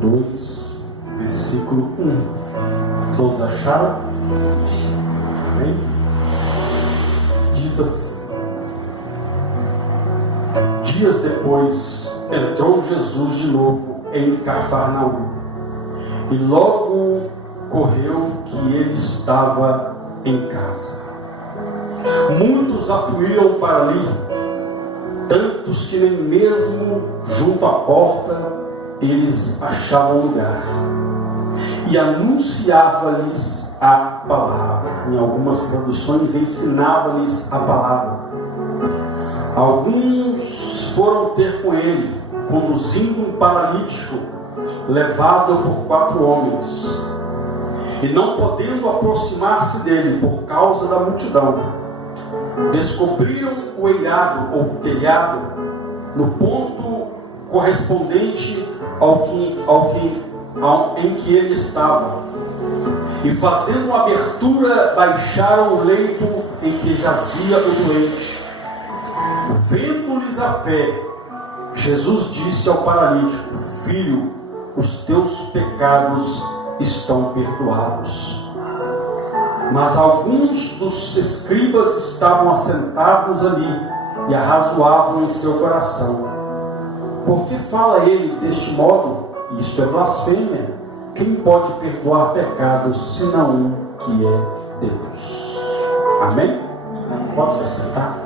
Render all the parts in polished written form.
2, versículo 1. Todos acharam? Amém? Diz assim: dias depois, entrou Jesus de novo em Cafarnaum, e logo correu que ele estava em casa. Muitos afluíram para ali, tantos que nem mesmo junto à porta eles achavam lugar, e anunciava-lhes a palavra. Em algumas traduções, ensinava-lhes a palavra. Alguns foram ter com ele, conduzindo um paralítico, levado por 4 homens, e não podendo aproximar-se dele por causa da multidão, descobriram o eirado ou telhado no ponto correspondente em que ele estava, e fazendo uma abertura, baixaram o leito em que jazia o doente. Vendo-lhes a fé, Jesus disse ao paralítico: filho, os teus pecados estão perdoados. Mas alguns dos escribas estavam assentados ali e arrazoavam em seu coração: por que fala ele deste modo? Isto é blasfêmia. Quem pode perdoar pecados senão um que é Deus? Amém? Pode se assentar?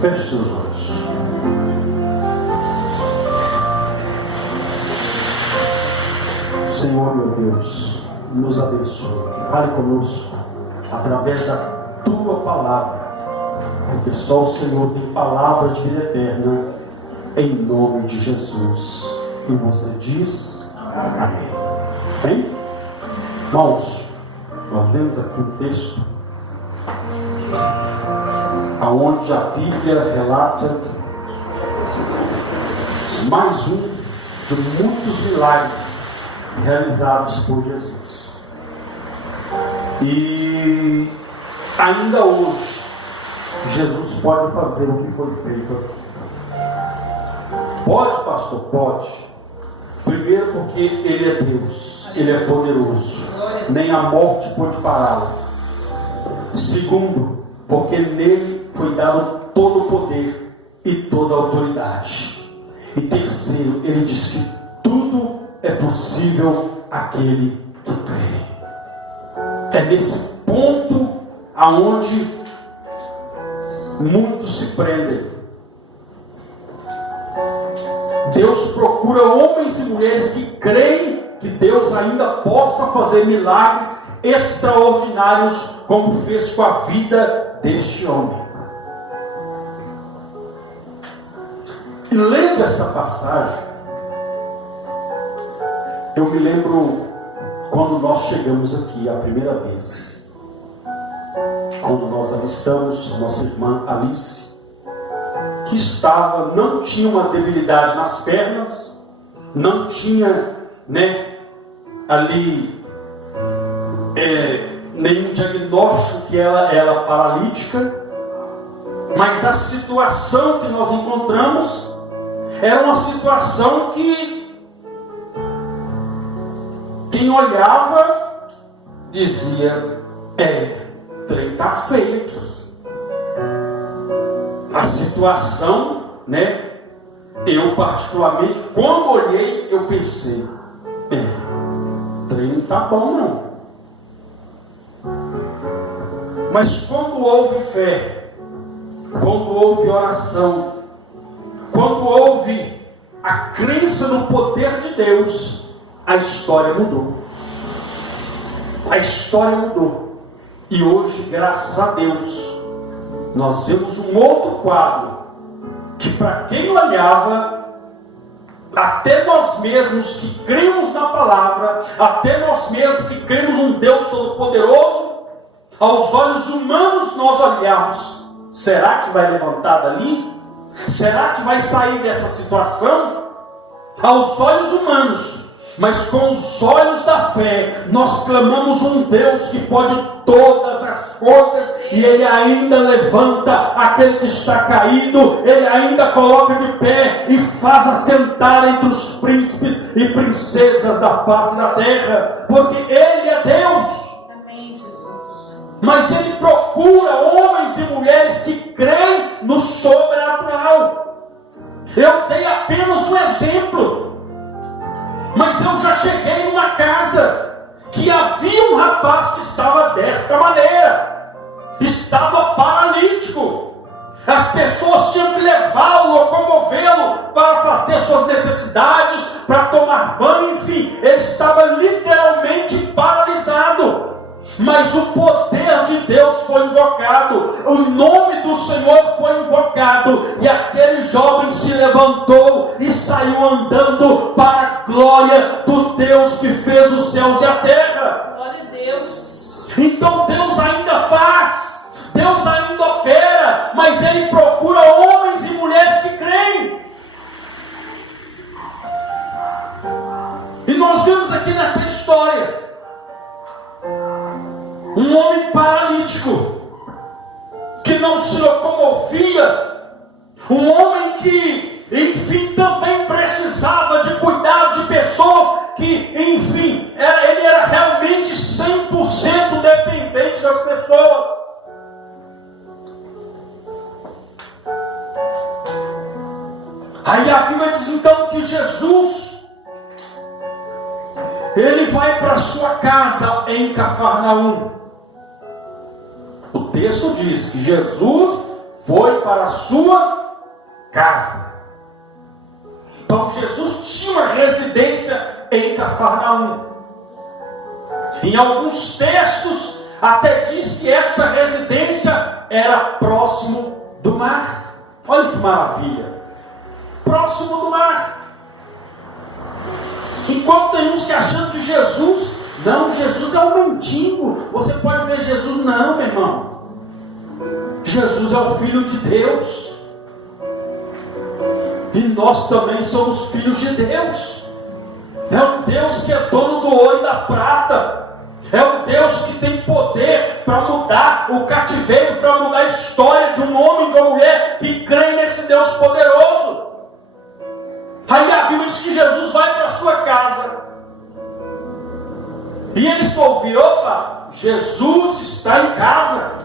Feche seus olhos. Senhor meu Deus, nos abençoe, fale conosco através da tua palavra, porque só o Senhor tem palavra de vida eterna, em nome de Jesus. E você diz amém. Bem? Irmãos, nós lemos aqui um texto aonde a Bíblia relata mais um de muitos milagres realizados por Jesus. E ainda hoje Jesus pode fazer o que foi feito aqui. Pode, pastor? Pode. Primeiro porque Ele é Deus, Ele é poderoso, nem a morte pode pará-lo. Segundo, porque nele foi dado todo o poder e toda a autoridade. E terceiro, Ele diz que tudo é possível àquele que crê. É nesse ponto aonde muitos se prendem. Deus procura homens e mulheres que creem que Deus ainda possa fazer milagres extraordinários, como fez com a vida deste homem. E lendo essa passagem, eu me lembro quando nós chegamos aqui a primeira vez, quando nós avistamos a nossa irmã Alice, que não tinha uma debilidade nas pernas, não tinha, nenhum diagnóstico que ela era paralítica, mas a situação que nós encontramos era uma situação que quem olhava dizia: o trem está feio aqui. A situação, eu particularmente, quando olhei, eu pensei: o trem não está bom não. Mas quando houve fé, quando houve oração, quando houve a crença no poder de Deus, a história mudou. A história mudou. E hoje, graças a Deus, nós vemos um outro quadro, que para quem olhava, até nós mesmos que cremos na palavra, até nós mesmos que cremos um Deus Todo-Poderoso, aos olhos humanos nós olhamos: será que vai levantar dali? Será que vai sair dessa situação? Aos olhos humanos, mas com os olhos da fé, nós clamamos um Deus que pode todas as coisas, e Ele ainda levanta aquele que está caído, Ele ainda coloca de pé e faz assentar entre os príncipes e princesas da face da terra, porque Ele é Deus. Mas Ele procura homens e mulheres que creem no sobrenatural. Eu dei apenas um exemplo, mas eu já cheguei numa casa que havia um rapaz que estava desta maneira, estava paralítico. As pessoas tinham que levá-lo, locomovê-lo para fazer suas necessidades, para tomar banho, enfim, ele estava literalmente paralisado. Mas o poder de Deus foi invocado, o nome do Senhor foi invocado, e aquele jovem se levantou e saiu andando para a glória do Deus que fez os céus e a terra. Glória a Deus. Então Deus ainda faz, Deus ainda opera, mas Ele procura homens e mulheres que creem. E nós vemos aqui nessa história um homem paralítico, que não se locomovia, um homem que, enfim, também precisava de cuidado de pessoas, que, enfim, ele era realmente 100% dependente das pessoas. Aí a Bíblia diz então que Jesus, Ele vai para a sua casa em Cafarnaum. O texto diz que Jesus foi para a sua casa. Então Jesus tinha uma residência em Cafarnaum. Em alguns textos até diz que essa residência era próximo do mar. Olha que maravilha! Próximo do mar. Enquanto tem uns que achando que Jesus é um mendigo. Você pode ver Jesus, não, meu irmão. Jesus é o Filho de Deus. E nós também somos filhos de Deus. É um Deus que é dono do ouro e da prata. É um Deus que tem poder para mudar o cativeiro, para mudar a história de um homem e de uma mulher que crê nesse Deus poderoso. Aí a Bíblia diz que Jesus vai para a sua casa. E eles ouviram: opa, Jesus está em casa.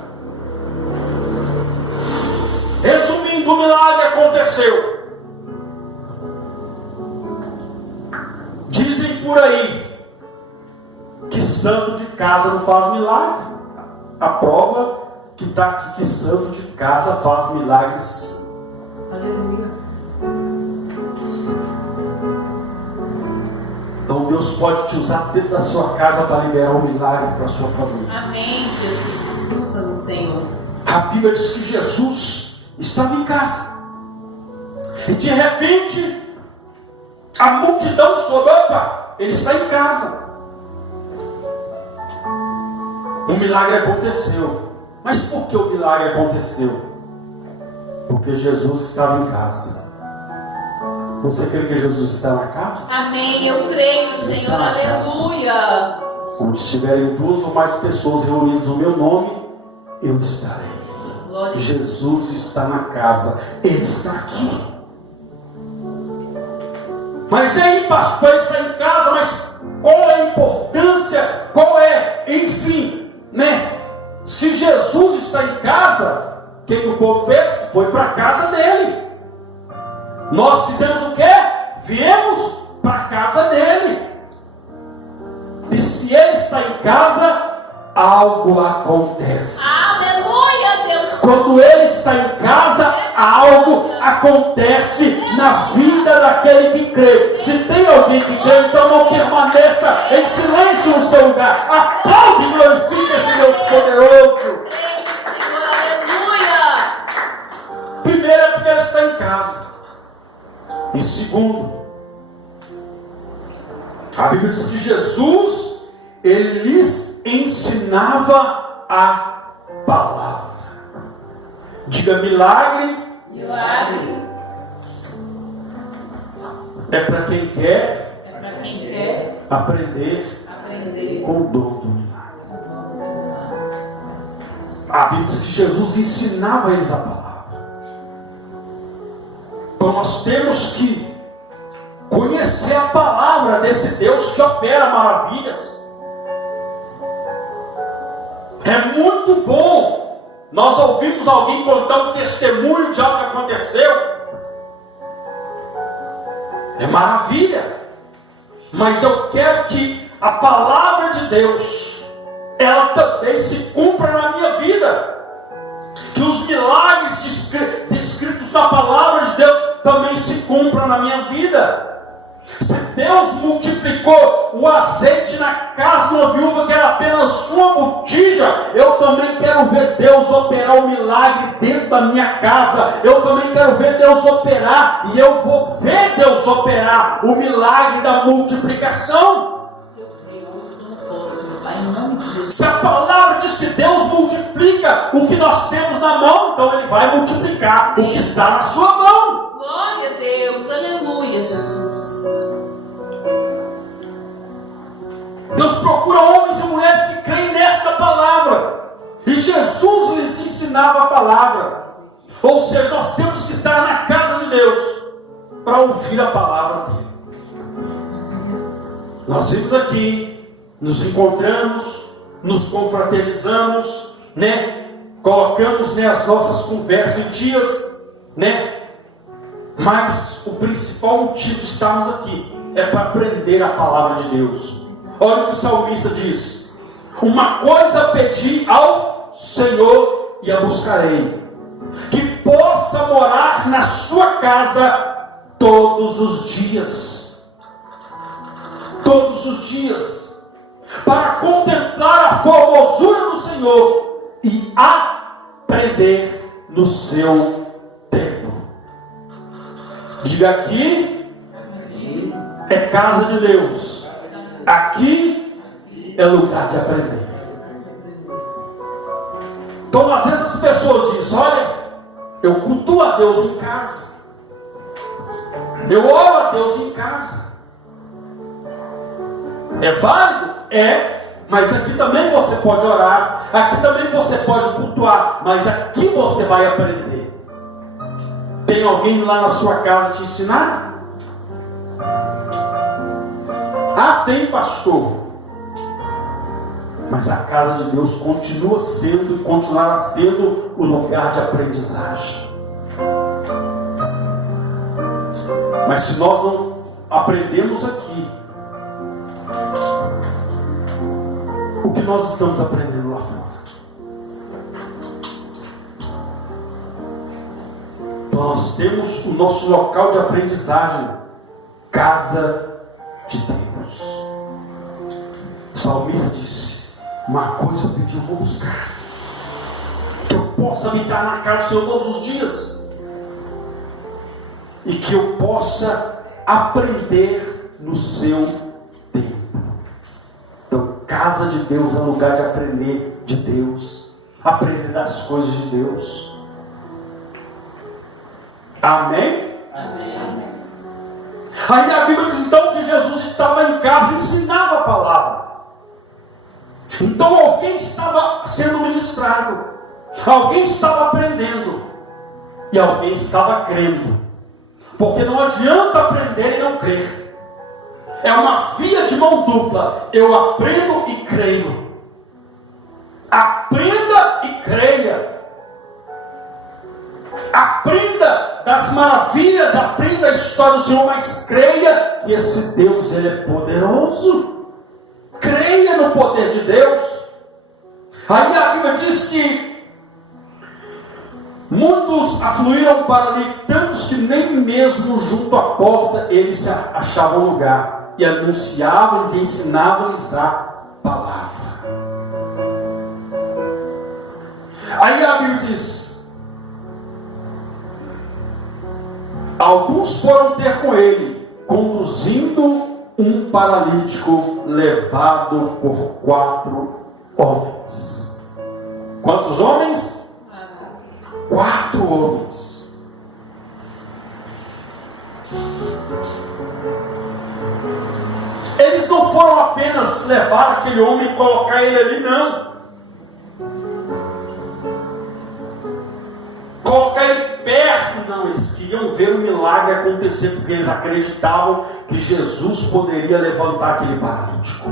Resumindo, o milagre aconteceu. Dizem por aí que santo de casa não faz milagre. A prova que está aqui que santo de casa faz milagres. Aleluia. Então Deus pode te usar dentro da sua casa para liberar um milagre para a sua família. Amém, Jesus. Usa-no, Senhor. A Bíblia diz que Jesus estava em casa. E de repente, a multidão soube: opa, ele está em casa. O milagre aconteceu. Mas por que o milagre aconteceu? Porque Jesus estava em casa. Você crê que Jesus está na casa? Amém, eu creio, Senhor, aleluia. Onde estiverem duas ou mais pessoas reunidas no meu nome, eu estarei. Glória. Jesus está na casa, Ele está aqui. Mas aí, pastor, Ele está em casa, mas qual é a importância? Qual é, enfim, né? Se Jesus está em casa, o que o povo fez? Foi para a casa dele. Nós fizemos o quê? Viemos para a casa dele. E se ele está em casa, algo acontece. Aleluia, Deus. Quando ele está em casa, algo acontece na vida daquele que crê. Se tem alguém que crê, então não permaneça em silêncio no seu lugar. Aplaude e glorifique esse Deus poderoso. Senhor, aleluia. Primeiro é porque ele está em casa. E segundo, a Bíblia diz que Jesus, Ele lhes ensinava a palavra. Diga: milagre. Milagre. É para quem quer. É para quem quer Aprender aprender com o dom do milagre. A Bíblia diz que Jesus ensinava eles a palavra. Então nós temos que conhecer a palavra desse Deus que opera maravilhas. É muito bom nós ouvimos alguém contar um testemunho de algo que aconteceu. É maravilha. Mas eu quero que a palavra de Deus, ela também se cumpra na minha vida. Que os milagres descritos na palavra de Deus também se cumpram na minha vida. Se Deus multiplicou o azeite na casa de uma viúva que era apenas uma botija, eu também quero ver Deus operar o milagre dentro da minha casa. Eu também quero ver Deus operar, e eu vou ver Deus operar o milagre da multiplicação. Se a palavra diz que Deus multiplica o que nós temos na mão, então Ele vai multiplicar o que está na sua mão. Glória a Deus, aleluia, Jesus. Deus procura homens e mulheres que creem nesta palavra. E Jesus lhes ensinava a palavra. Ou seja, nós temos que estar na casa de Deus para ouvir a palavra dele. Nós vimos aqui, nos encontramos, nos confraternizamos, né? Colocamos, né, as nossas conversas em dias, né? Mas o principal motivo de estarmos aqui é para aprender a palavra de Deus. Olha o que o salmista diz: uma coisa pedi ao Senhor e a buscarei, que possa morar na sua casa todos os dias. Todos os dias, para contemplar a formosura do Senhor e aprender no seu templo. Diga: aqui é casa de Deus. Aqui é lugar de aprender. Então às vezes as pessoas dizem: olha, eu cultuo a Deus em casa, eu oro a Deus em casa. É válido? É. Mas aqui também você pode orar, aqui também você pode cultuar, mas aqui você vai aprender. Tem alguém lá na sua casa te ensinar? Ah, tem, pastor. Mas a casa de Deus continua sendo e continuará sendo o lugar de aprendizagem. Mas se nós não aprendemos aqui, o que nós estamos aprendendo lá fora? Então nós temos o nosso local de aprendizagem, casa de Deus. O salmista disse: uma coisa eu pedi, eu vou buscar, que eu possa habitar na casa do Senhor todos os dias, e que eu possa aprender no seu tempo. Então, casa de Deus é lugar de aprender de Deus, aprender das coisas de Deus. Amém? Amém. Aí a Bíblia diz então que Jesus estava em casa e ensinava a palavra. Então alguém estava sendo ministrado, alguém estava aprendendo, e alguém estava crendo. Porque não adianta aprender e não crer. É uma via de mão dupla. Eu aprendo e creio. Aprenda e creia. Aprenda das maravilhas, aprenda a história do Senhor, mas creia que esse Deus, Ele é poderoso. Creia no poder de Deus. Aí a Bíblia diz que muitos afluíram para ali, tantos que nem mesmo junto à porta eles se achavam lugar, e anunciavam-lhes e ensinavam-lhes a palavra. Aí a Bíblia diz: alguns foram ter com ele, conduzindo um paralítico levado por 4 homens. Quantos homens? 4 homens. Eles não foram apenas levar aquele homem e colocar ele ali, não. não, eles queriam ver o milagre acontecer, porque eles acreditavam que Jesus poderia levantar aquele paralítico.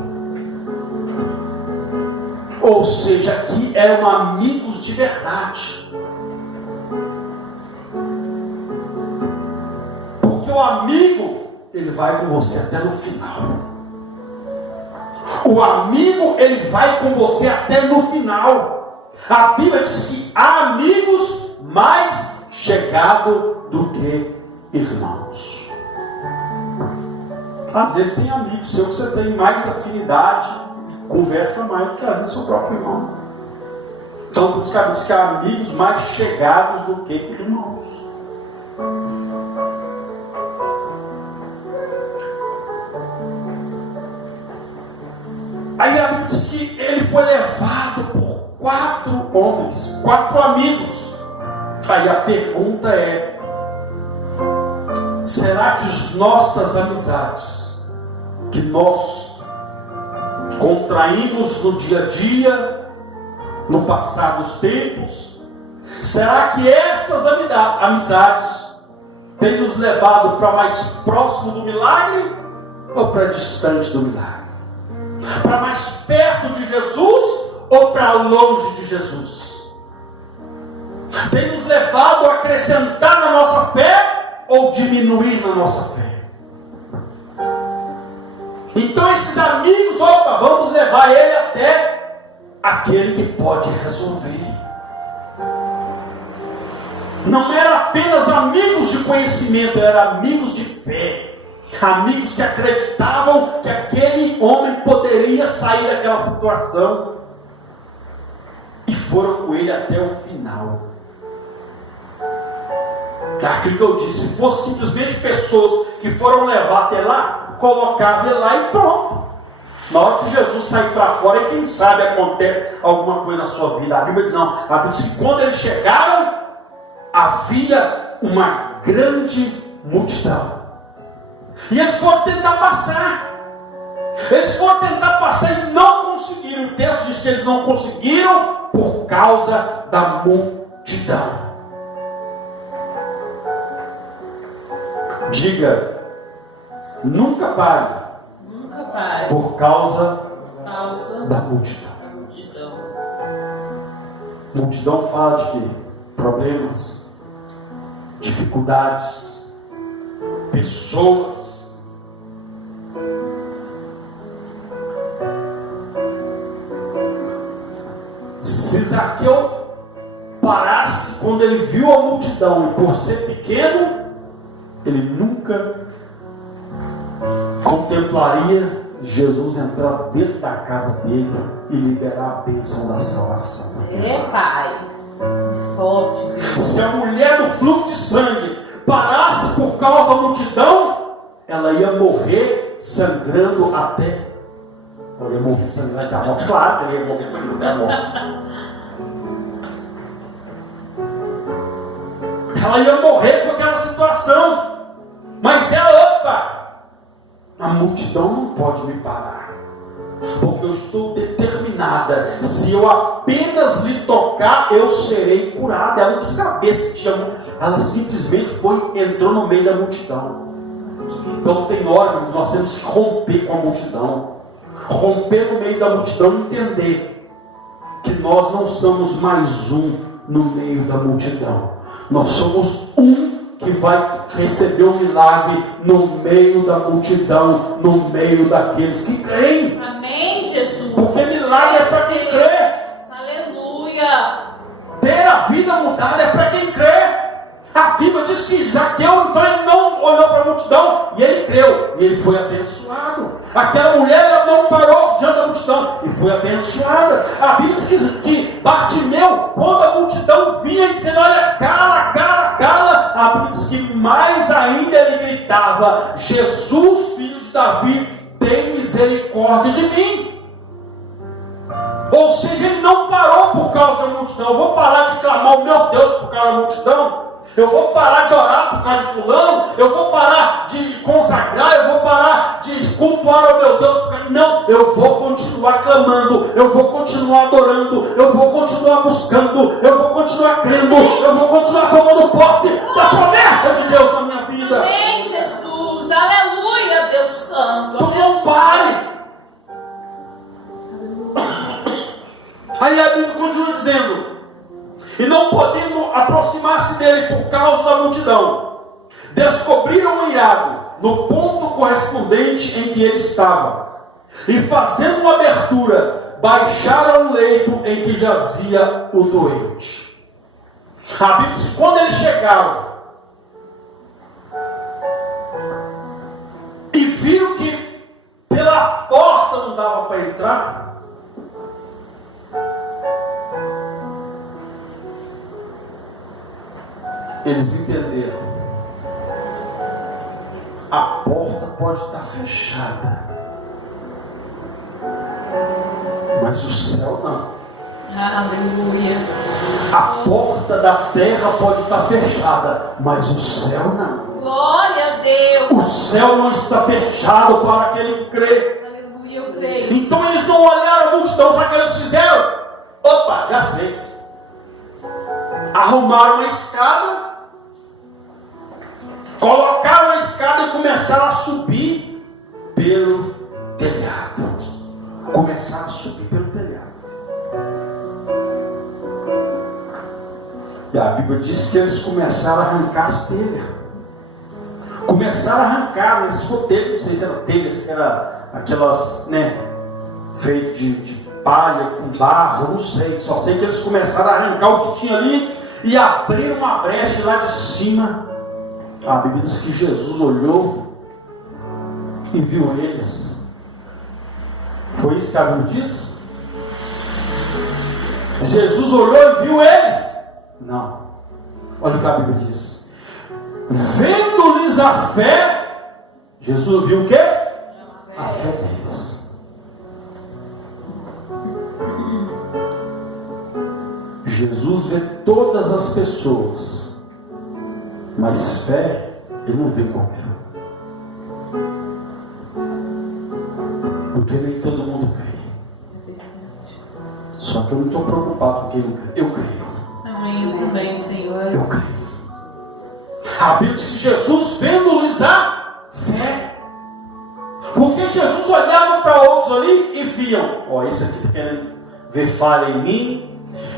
Ou seja, aqui eram amigos de verdade. Porque o amigo, ele vai com você até no final. O amigo, ele vai com você até no final. A Bíblia diz que há amigos mais chegados do que irmãos. Às vezes tem amigos seus que você tem mais afinidade, conversa mais do que às vezes seu próprio irmão. Então por isso que a Bíblia diz que há amigos mais chegados do que irmãos. Aí a Bíblia diz que ele foi levado por 4 homens, 4 amigos. Aí a pergunta é: será que as nossas amizades, que nós contraímos no dia a dia, no passar dos tempos, será que essas amizades têm nos levado para mais próximo do milagre ou para distante do milagre? Para mais perto de Jesus ou para longe de Jesus? Tem nos levado a acrescentar na nossa fé ou diminuir na nossa fé? Então esses amigos, vamos levar ele até aquele que pode resolver. Não eram apenas amigos de conhecimento, eram amigos de fé. Amigos que acreditavam que aquele homem poderia sair daquela situação. E foram com ele até o final. Aquilo que eu disse, se fosse simplesmente pessoas que foram levar até lá, colocar ele lá e pronto. Na hora que Jesus sair para fora, e quem sabe acontece alguma coisa na sua vida. A Bíblia diz não. A Bíblia diz que quando eles chegaram, havia uma grande multidão. E eles foram tentar passar. Eles foram tentar passar e não conseguiram. O texto diz que eles não conseguiram por causa da multidão. Diga, nunca pare. Nunca pare. Por causa da multidão. Multidão fala de quê? Problemas, dificuldades, pessoas. Se Zaqueu parasse quando ele viu a multidão, e por ser pequeno, ele nunca contemplaria Jesus entrar dentro da casa dele e liberar a bênção da salvação. Pai, forte. Se a mulher do fluxo de sangue parasse por causa da multidão, ela ia morrer sangrando até. Ela ia morrer sangrando até a morte. Claro que ela ia morrer sangrando até a morte. Ela ia morrer com aquela situação. Mas ela, a multidão não pode me parar. Porque eu estou determinada. Se eu apenas lhe tocar, eu serei curada. Ela não quis saber se tinha. Ela simplesmente entrou no meio da multidão. Então tem hora que nós temos que romper com a multidão. Romper no meio da multidão e entender que nós não somos mais um no meio da multidão. Nós somos um que vai receber o milagre no meio da multidão, no meio daqueles que creem. Amém, Jesus. Porque milagre é para quem crê. Aleluia. Ter a vida mudada é para quem crê. A Bíblia diz que Zaqueu, então, ele não olhou para a multidão e ele creu, e ele foi abençoado. Aquela mulher, ela não parou diante da multidão e foi abençoada. A Bíblia diz que Bartimeu, quando a multidão vinha dizendo, olha, cala, cala, cala, a Bíblia diz que mais ainda ele gritava, Jesus, filho de Davi, tem misericórdia de mim. Ou seja, ele não parou por causa da multidão. Eu vou parar de clamar o meu Deus por causa da multidão. Eu vou parar de orar por causa de fulano, eu vou parar de consagrar, eu vou parar de cultuar o meu Deus. Não, eu vou continuar clamando, eu vou continuar adorando, eu vou continuar buscando, eu vou continuar crendo, eu vou continuar tomando posse da promessa de Deus na minha vida. Amém, Jesus. Aleluia, Deus Santo. Então não pare. Aí a Bíblia continua dizendo: e não podendo aproximar-se dele por causa da multidão, descobriram o ilhado no ponto correspondente em que ele estava, e fazendo uma abertura, baixaram o leito em que jazia o doente. A Bíblia diz que quando eles chegaram e viram que pela porta não dava para entrar, eles entenderam: a porta pode estar fechada, mas o céu não. Aleluia. A porta da terra pode estar fechada, mas o céu não. Glória a Deus. O céu não está fechado para aquele que crê. Aleluia, eu creio. Então eles não olharam a multidão, sabe o que eles fizeram? Opa, já sei. Arrumaram uma escada, colocaram a escada e começaram a subir pelo telhado. Começaram a subir pelo telhado. E a Bíblia diz que eles começaram a arrancar as telhas. Começaram a arrancar esses telhas, não sei se eram telhas, se era aquelas, feitas de palha com barro, não sei. Só sei que eles começaram a arrancar o que tinha ali e abriram uma brecha lá de cima. A Bíblia diz que Jesus olhou e viu eles. Foi isso que a Bíblia diz? Jesus olhou e viu eles? Não. Olha o que a Bíblia diz. Vendo-lhes a fé, Jesus viu o quê? A fé deles. Jesus vê todas as pessoas, mas fé, ele não vê qualquer um. Porque nem todo mundo crê. Só que eu não estou preocupado com quem não crê. Eu creio. Amém, eu também, Senhor. Eu creio. A Bíblia diz que Jesus vendo-lhes a fé. Porque Jesus olhava para outros ali e viam: ó, esse aqui está querendo ver falha em mim.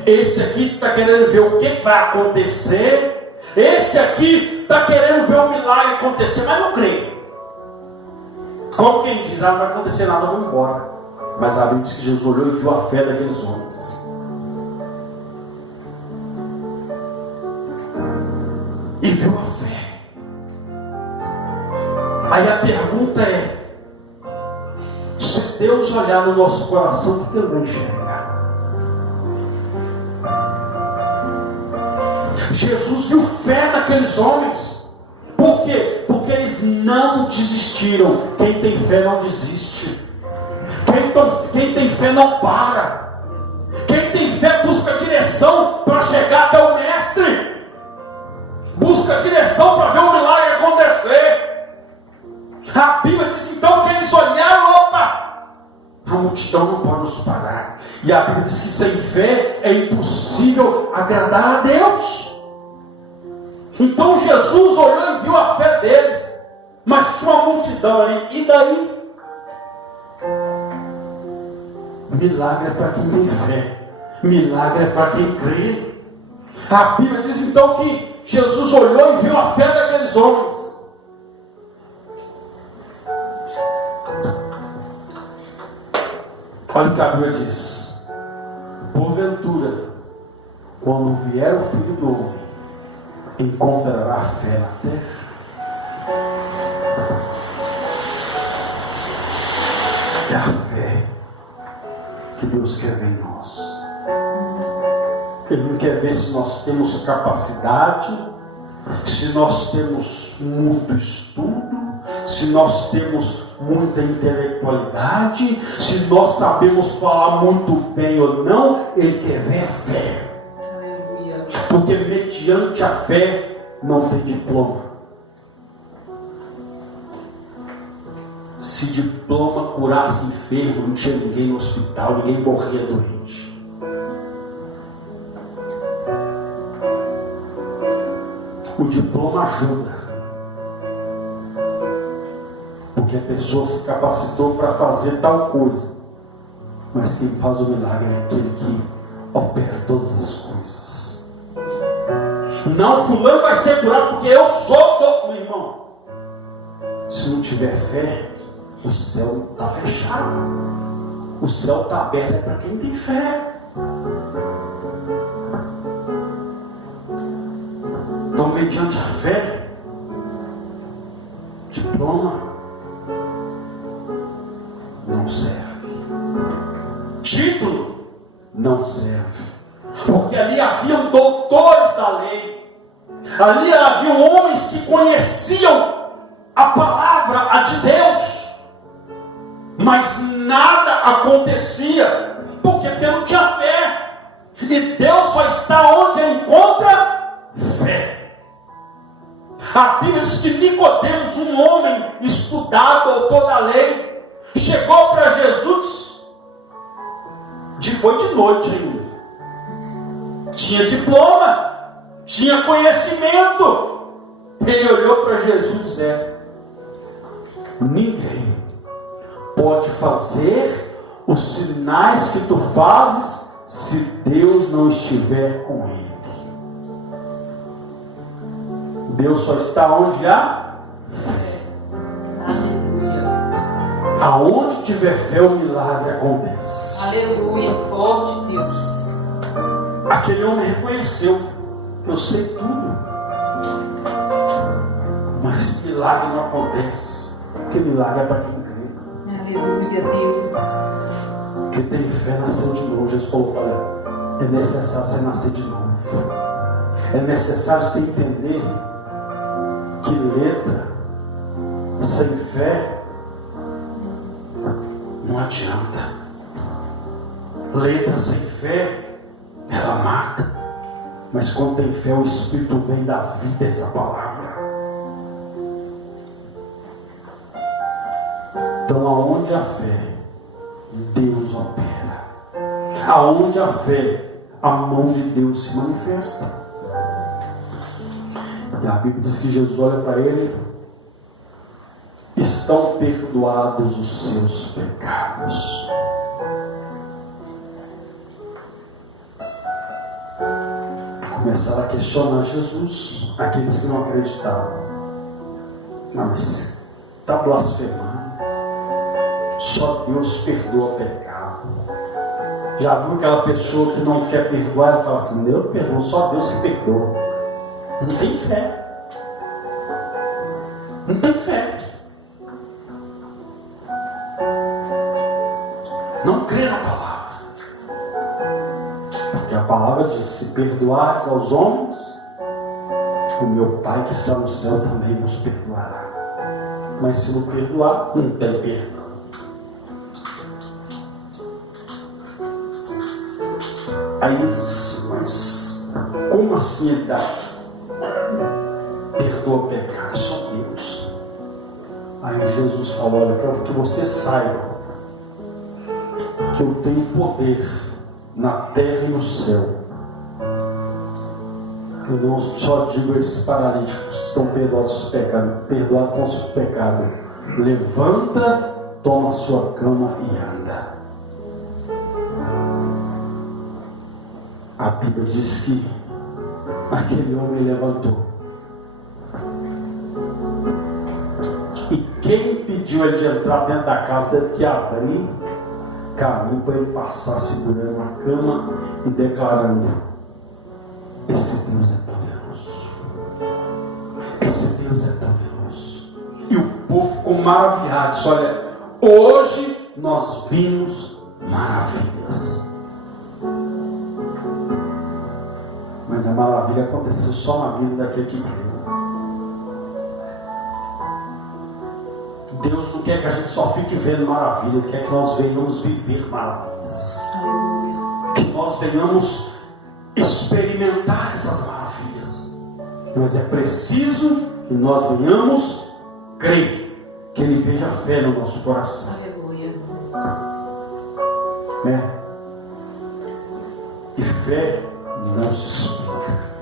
Esse aqui está querendo ver o que vai acontecer. Esse aqui está querendo ver o milagre acontecer, mas não crê. Como quem diz: não vai acontecer nada, vamos embora. Mas a Bíblia diz que Jesus olhou e viu a fé daqueles homens. E viu a fé. Aí a pergunta é: se Deus olhar no nosso coração, o que Ele vai enxergar? Jesus viu fé naqueles homens. Por quê? Porque eles não desistiram. Quem tem fé não desiste. Quem tem fé não para. Quem tem fé busca direção para chegar até o Mestre. Busca direção para ver o milagre acontecer. A Bíblia diz então que eles olharam: opa, a multidão não pode nos parar. E a Bíblia diz que sem fé é impossível agradar a Deus. Então Jesus olhou e viu a fé deles, mas tinha uma multidão ali. E daí? Milagre é para quem tem fé. Milagre é para quem crê. A Bíblia diz então que Jesus olhou e viu a fé daqueles homens. Olha o que a Bíblia diz: porventura, quando vier o Filho do Homem, encontrará fé na terra? É a fé que Deus quer ver em nós. Ele não quer ver se nós temos capacidade, se nós temos muito estudo, se nós temos muita intelectualidade, se nós sabemos falar muito bem ou não. Ele quer ver fé. Aleluia. Porque mediante a fé não tem diploma. Se diploma curasse enfermo, não tinha ninguém no hospital, ninguém morria doente. O diploma ajuda, porque a pessoa se capacitou para fazer tal coisa, mas quem faz o milagre é aquele que opera todas as coisas. Não, fulano vai ser curado porque eu sou do... Meu irmão, se não tiver fé, o céu está fechado. O céu está aberto, é para quem tem fé. Então, mediante a fé, diploma não serve, título não serve, porque ali haviam doutores da lei, ali haviam homens que conheciam a palavra de Deus, mas nada acontecia, porque não tinha fé, e Deus só está onde encontra fé. A Bíblia diz que Nicodemos, um homem estudado, doutor da lei, chegou para Jesus, foi de noite ainda, tinha diploma, tinha conhecimento. Ele olhou para Jesus e disse: ninguém pode fazer os sinais que tu fazes se Deus não estiver com ele. Deus só está onde há fé. Aleluia. Aonde tiver fé, o milagre acontece. Aleluia, forte Deus. Aquele homem reconheceu: eu sei tudo, mas milagre não acontece, porque milagre é para quem crê. Aleluia, Deus. Quem tem fé nasceu de novo. Jesus falou: olha, é necessário você nascer de novo. É necessário você entender que letra sem fé não adianta. Letra sem fé, ela mata. Mas quando tem fé, o Espírito vem da vida essa palavra. Então, aonde a fé, Deus opera. Aonde a fé, a mão de Deus se manifesta. E a Bíblia diz que Jesus olha para ele: estão perdoados os seus pecados. Começaram a questionar Jesus, aqueles que não acreditavam. Não, mas está blasfemando. Só Deus perdoa pecado. Já viu aquela pessoa que não quer perdoar e fala assim: eu perdoo, só Deus que perdoa. Não tem fé. Não tem fé. Não crê na palavra. Porque a palavra diz: se perdoares aos homens, o meu Pai que está no céu também vos perdoará. Mas se não perdoar, não tem perdão. Aí ele disse: mas como assim ele dá? Perdoa o pecado, só Deus. Aí Jesus falou: olha, eu quero que você saiba que eu tenho poder na terra e no céu. Eu não só digo a esses paralíticos: estão perdoados os pecados, perdoados com os pecados. Levanta, toma sua cama e anda. A Bíblia diz que aquele homem levantou. E quem impediu ele de entrar dentro da casa teve que abrir caminho para ele passar, segurando a cama e declarando: esse Deus é poderoso. Esse Deus é poderoso. E o povo ficou maravilhado. Disse: olha, hoje nós vimos maravilhas. Mas a maravilha aconteceu só na vida daquele que creu. Deus não quer que a gente só fique vendo maravilha, Ele quer que nós venhamos viver maravilhas. Que nós venhamos experimentar essas maravilhas. Mas é preciso que nós venhamos crer, que Ele veja a fé no nosso coração. Aleluia. Né? E fé não se explica.